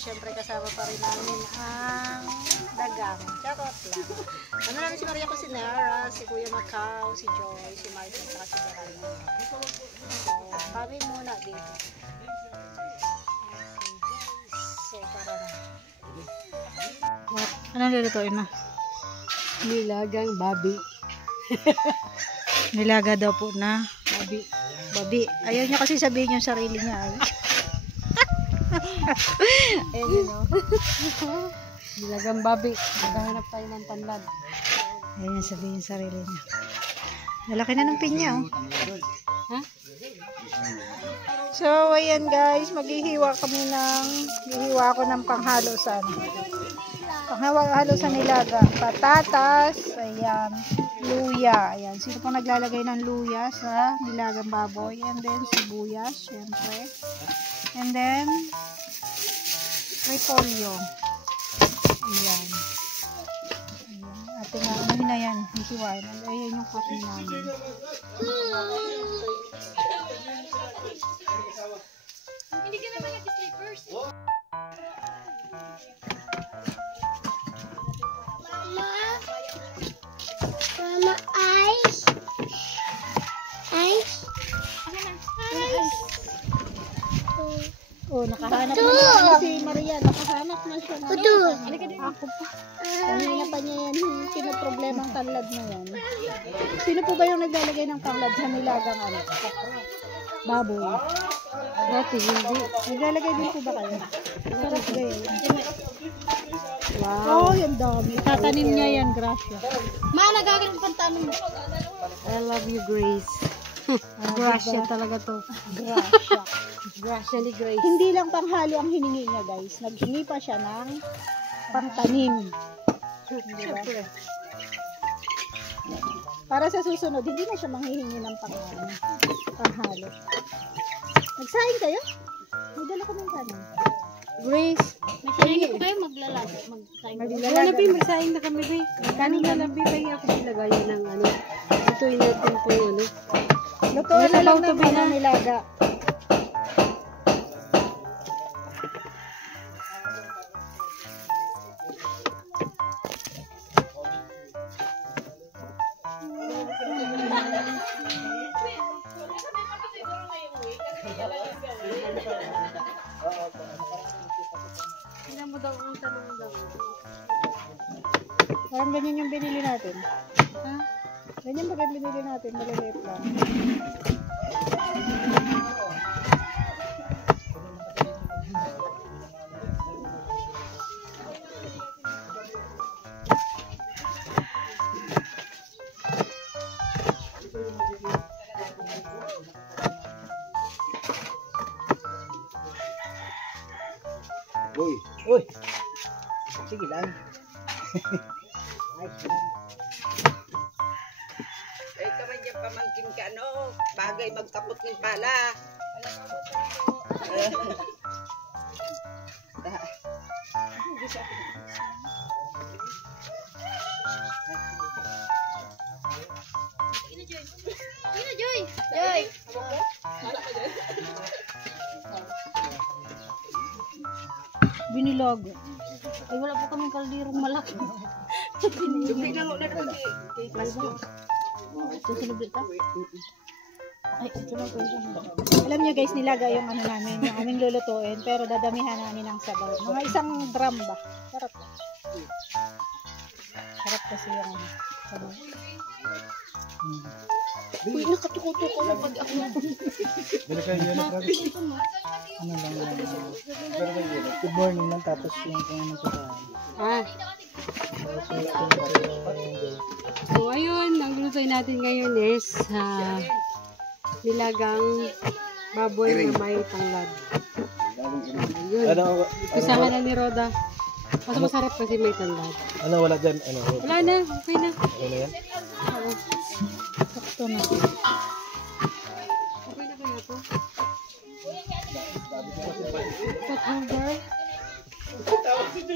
Siyempre kasama pa rin namin ang dagang. Charot lang. Ano namin si Maria Cusinera, si Kuya Macau, si Joy, si Marcia, at si Geraldo. So, kami muna dito. So, para na. Anong lulutuin na? Nilagang babi. Nilaga daw po na Babi. babi. Ayaw niya kasi sabihin yung sarili niya. Ayun yun, no? Nilagang babi. Naghahanap tayo ng tanlad. Ayaw niya sabihin yung sarili niya. Malaki na ng pinya, oh. Ha? So, ayan guys, maghihiwa ako ng panghalo sa nilaga. Patatas, ayan, luya, ayan. Sino pong naglalagay ng luya sa nilagang baboy? And then, sibuyas, syempre. And then, repolyo. Ayan. Ating ano na yan, hisiwain. Ayan yung kape namin. Hindi ka naman nag-sleepers. Mama, ice. Ice. Oh, nakahanap na si Maria. Nakahanap na siya. Ito. Ako pa. Kanina pa niya yan. Pinoproblema ang tanlad na yan. Sino po ba yung naglalagay ng tanlad sa nilagang ano? Baboy. Dati hindi. Naglalagay din po ba kayo? Sarap gayon. Wow. Oh, yung dami. Tatanim niya yan, Gracia. Ma, nagagaling pang tanong. I love you, Grace. Gracia talaga to. Gracia. Gracia ni Grace. Hindi lang panghalo ang hiningi niya, guys. Naghingi pa siya ng pangtanim. Diba? Para sa susunod, hindi na siya manghihingi ng panghalo. Nagsahin kayo? May dala ko ng kanin. Grace. May sarili ko kayo maglalagay. Wala ba yung masahin na kami, Bay? Kanin na lang, Bay. Ako silagayan ng ano. Lutuin natin po yung ano. Lutuin na lang ng nilaga. Kailan mo daw ang tanong daw? Parang ganyan yung binili natin. Ha? Ganyan ba yung binili natin? Maliliit lang. Uy. Sige lang. Ay, kamay niya pamangkin ka, no? Bagay magkapot ng pala. Joy! Joy! Binilog. Ay, wala po kaming kaldirong malaki. Subi na nga na kay Pasyo. Susunod ito? Ay, ito lang po. Alam niyo guys, nilaga yung ano namin, yung aming lulutuin, pero dadamihan namin ng sabaw. Mga isang drum ba? Sarap. Sarap kasi yung ano, sabaw. Uy, nakatuko-tuko na pag ako. Bili kayo yun, Travis. Ano lang yan. Good morning lang, tapos yung kung ano pa. Ah. So, ayun. Ang lutuin natin ngayon is nilagang baboy na may tanglad. Ayun. Pisahan na ni Roda. Mas masarap kasi may tanglad. Ano, wala dyan? Ano? Wala na. Okay na. Ano yan? Oo. Sakto na.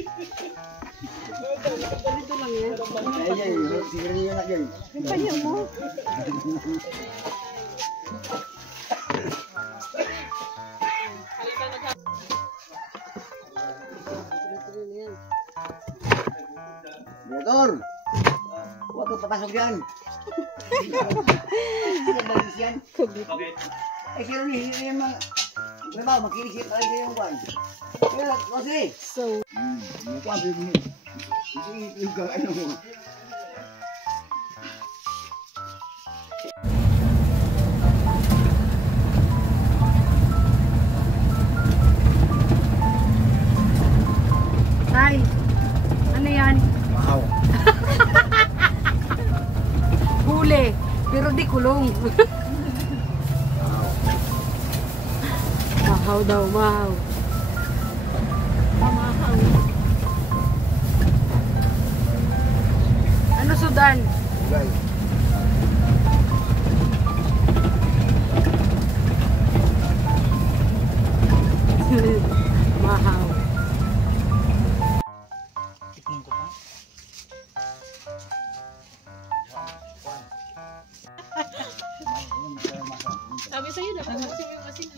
Dito lang yan. Yung kanya mo. Motor! Huwag kang papasok dyan. Hindi balis yan. Ay, pero hindi yung mga... Ano ba, makinig siya tayo yung kwan. Kaya, kasi. So, Mukha, hindi yung ano mo. Tay, ano yan? Wow. Huli, pero di kulong. Mahaw daw, mahaw. Mahaw. Ano sudan? Gay. Mahaw. Tikman ko pa. Sabi sa'yo, dapat masin yung masin.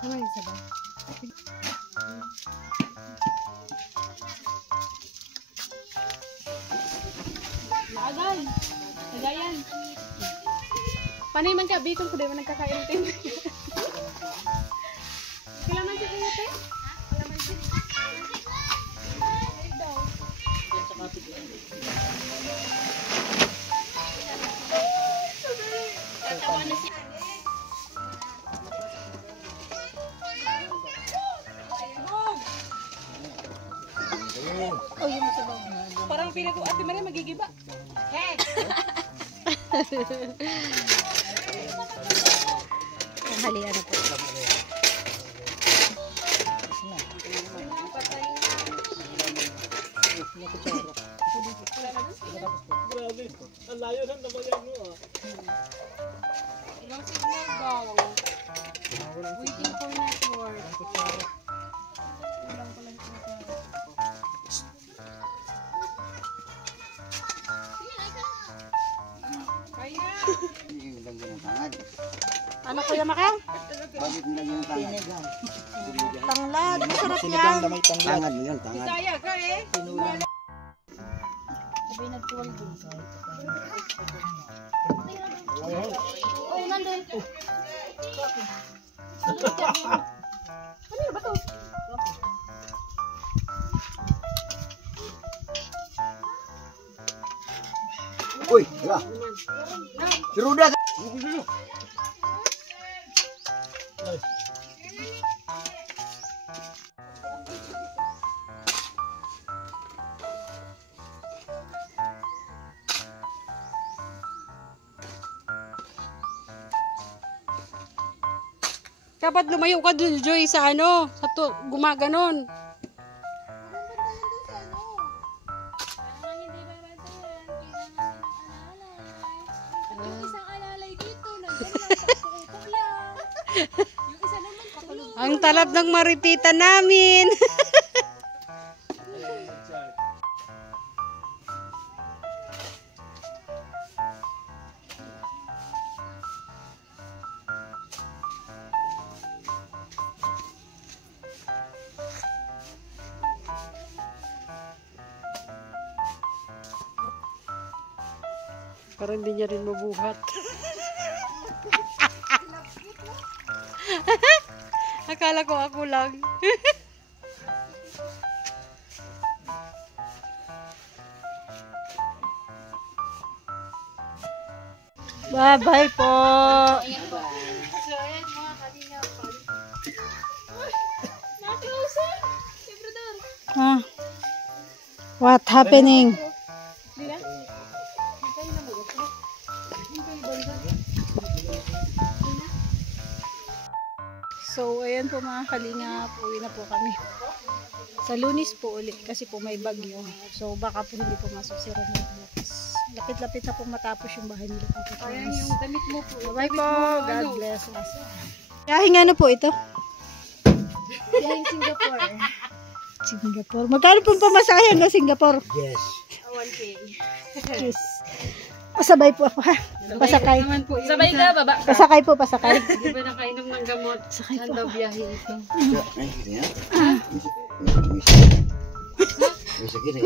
Ano yung isa ba? Laagay. Lagayan. Panay man ka, bikon ko din man nagkakain ng tin. Kailangan siya kaya, te? Kailangan siya. Tatawa na siya. Parang pili ko, Ate Maria magigiba. Halian na po. Grabe. Ang layo ng nabayan mo ah. Ilang signal daw. Waiting for network. Ilang ko lang ito. Kaya. Yung lagyan ng tangan. Ano Kuya Makang? Bakit nilagyan ng tangan? Tanglad, masarap Sinigang yan. na may tanglad. Tangan mo yan, tangan. Saya ka eh. Oh, nandun. Uy, diba? Si Ruda! Dapat lumayo ka dun, Joy, sa ano, sa gumaganon. Yung isang alalay dito, nandun lang pakuko lang. Yung isa naman pakulong. Ang talab ng maripita namin. Parang hindi niya rin mabuhat. Akala ko ako lang. Bye-bye po. So, ayan mga kanina. Na-closer! Si brother. Ah. What happening? Dila? So, ayan po mga kalingap, uwi na po kami. Sa Lunes po ulit kasi po may bagyo. So, baka po hindi pumasok si Ronald bukas. Lapit-lapit na po matapos yung bahay nila. Ayan yung damit mo po. Bye po. God bless us. Kaya hinga na po ito. Yung Singapore. Singapore. Magkano pong pamasahe na Singapore? Yes. 1K. Yes. Pasabay po ako ha. Pasakay. Naman po yung Sabay ka, baba ka. Pasakay po, pasakay. Di ba nakainom ng gamot? Sakay Saan po. daw biyahe ito? Ay, hindi yan. May sakit eh.